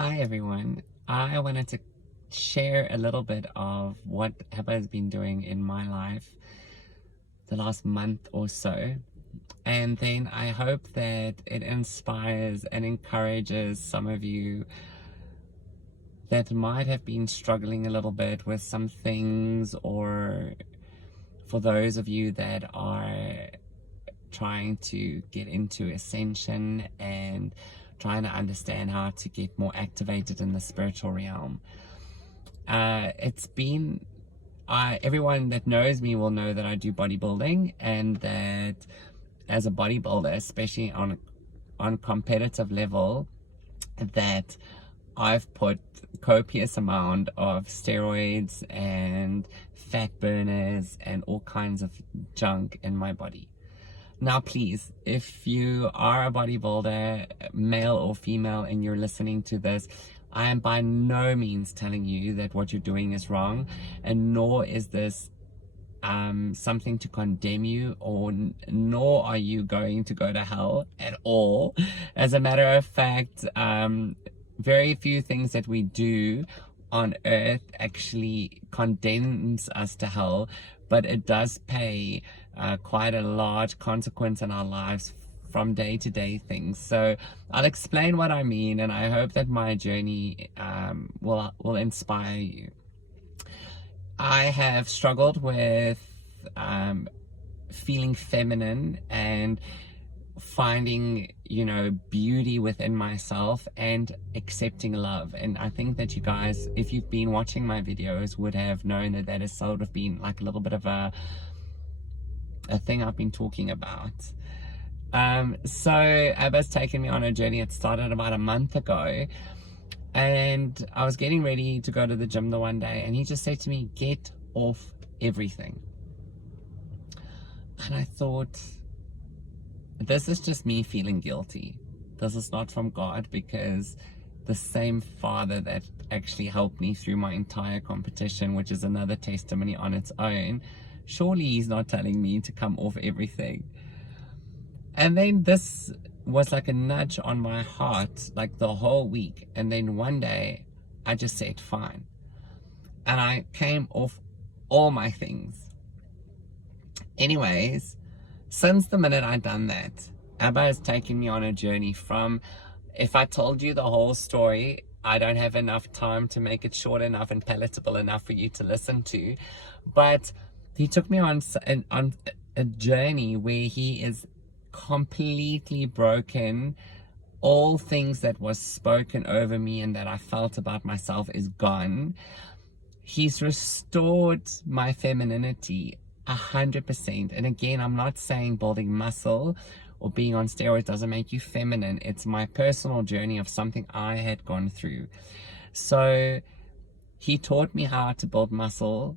Hi everyone. I wanted to share a little bit of what Heba has been doing in my life the last month or so. And then I hope that it inspires and encourages some of you that might have been struggling a little bit with some things, or for those of you that are trying to get into ascension and trying to understand how to get more activated in the spiritual realm. It's been, everyone that knows me will know that I do bodybuilding, and that as a bodybuilder, especially on competitive level, that I've put copious amount of steroids and fat burners and all kinds of junk in my body. Now, please, if you are a bodybuilder, male or female, and you're listening to this, I am by no means telling you that what you're doing is wrong, and nor is this something to condemn you, or nor are you going to go to hell at all. As a matter of fact, very few things that we do on earth actually condemns us to hell, but it does pay quite a large consequence in our lives from day-to-day things. So I'll explain what I mean, and I hope that my journey will inspire you. I have struggled with feeling feminine and finding, beauty within myself and accepting love. And I think that you guys, if you've been watching my videos, would have known that that has sort of been like a little bit of a thing I've been talking about. So Abba's taken me on a journey. It started about a month ago, and I was getting ready to go to the gym the one day, and he just said to me, "Get off everything." And I thought, this is just me feeling guilty. This is not from God, because the same Father that actually helped me through my entire competition, which is another testimony on its own, surely he's not telling me to come off everything. And then this was like a nudge on my heart, like the whole week. And then one day I just said, fine. And I came off all my things. Anyways, since the minute I'd done that, Abba has taken me on a journey from, if I told you the whole story, I don't have enough time to make it short enough and palatable enough for you to listen to. But he took me on a journey where he is completely broken. All things that was spoken over me and that I felt about myself is gone. He's restored my femininity 100%. And again, I'm not saying building muscle or being on steroids doesn't make you feminine. It's my personal journey of something I had gone through. So he taught me how to build muscle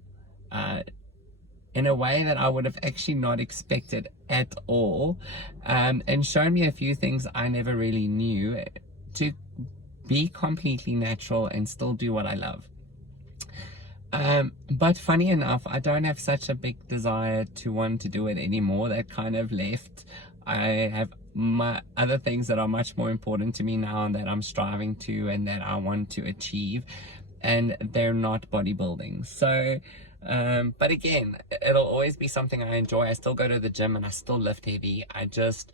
in a way that I would have actually not expected at all, and shown me a few things I never really knew, to be completely natural and still do what I love. But funny enough, I don't have such a big desire to want to do it anymore. That kind of left. I have my other things that are much more important to me now, and that I'm striving to and that I want to achieve, and they're not bodybuilding. So but again, it'll always be something I enjoy. I still go to the gym and I still lift heavy. I just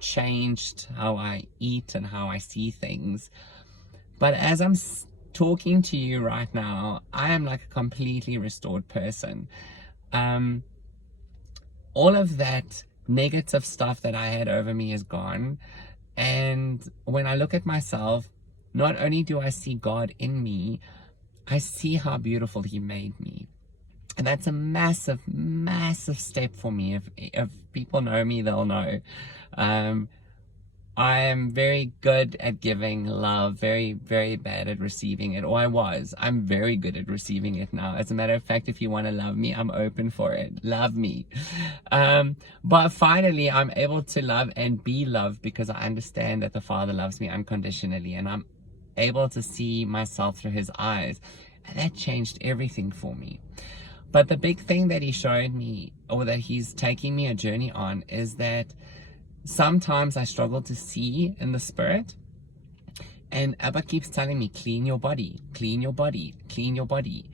changed how I eat and how I see things. But as I'm talking to you right now, I am like a completely restored person. All of that negative stuff that I had over me is gone. And when I look at myself, not only do I see God in me, I see how beautiful he made me. And that's a massive, massive step for me. If people know me, they'll know. I am very good at giving love, very, very bad at receiving it. Or I was. I'm very good at receiving it now. As a matter of fact, if you want to love me, I'm open for it. Love me. But finally, I'm able to love and be loved, because I understand that the Father loves me unconditionally, and I'm able to see myself through his eyes. And that changed everything for me. But the big thing that he showed me, or that he's taking me a journey on, is that sometimes I struggle to see in the spirit. And Abba keeps telling me, clean your body, clean your body, clean your body.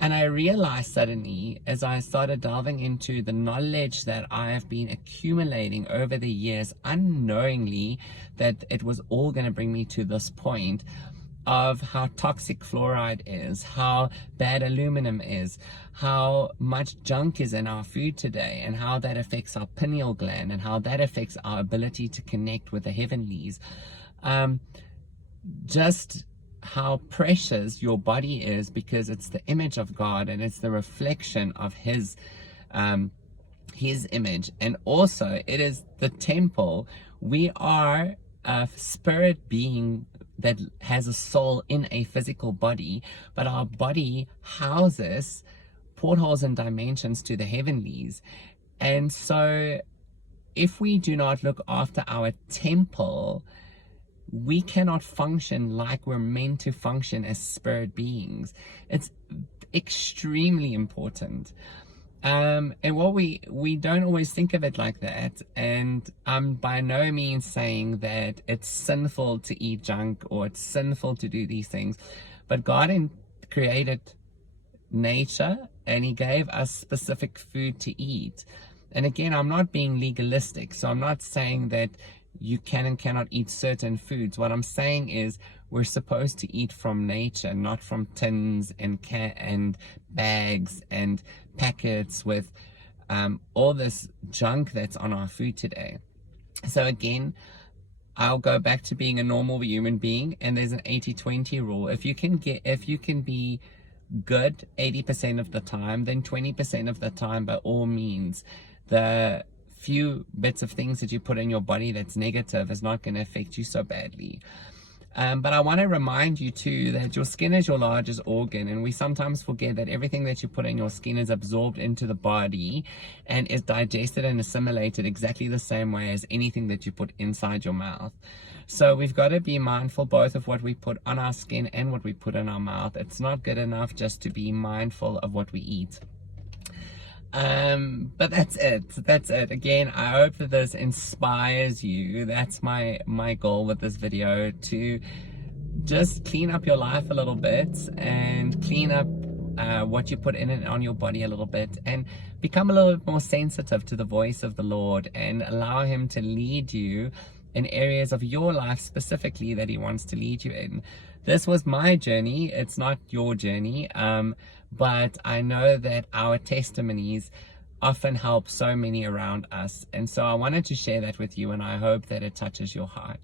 And I realized suddenly, as I started delving into the knowledge that I have been accumulating over the years, unknowingly, that it was all going to bring me to this point of how toxic fluoride is, how bad aluminum is, how much junk is in our food today, and how that affects our pineal gland, and how that affects our ability to connect with the heavenlies. Just how precious your body is, because it's the image of God and it's the reflection of his image, and also it is the temple. We are a spirit being that has a soul in a physical body, but our body houses portholes and dimensions to the heavenlies. And so if we do not look after our temple, we cannot function like we're meant to function as spirit beings. It's extremely important. And what we don't always think of it like that. And I'm by no means saying that it's sinful to eat junk or it's sinful to do these things. But God created nature, and he gave us specific food to eat. And again, I'm not being legalistic, so I'm not saying that you can and cannot eat certain foods. What I'm saying is we're supposed to eat from nature, not from tins and bags and packets with all this junk that's on our food today. So again, I'll go back to being a normal human being, and there's an 80-20 rule. If you can be good 80% of the time, then 20% of the time, by all means, the few bits of things that you put in your body that's negative is not going to affect you so badly. But I want to remind you too that your skin is your largest organ, and we sometimes forget that everything that you put in your skin is absorbed into the body and is digested and assimilated exactly the same way as anything that you put inside your mouth. So we've got to be mindful both of what we put on our skin and what we put in our mouth. It's not good enough just to be mindful of what we eat. But that's it. Again, I hope that this inspires you. That's my goal with this video, to just clean up your life a little bit and clean up what you put in and on your body a little bit, and become a little bit more sensitive to the voice of the Lord, and allow him to lead you in areas of your life specifically that he wants to lead you in. This was my journey. It's not your journey. But I know that our testimonies often help so many around us. And so I wanted to share that with you, and I hope that it touches your heart.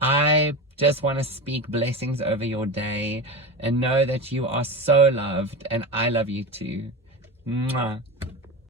I just want to speak blessings over your day, and know that you are so loved, and I love you too. Mwah.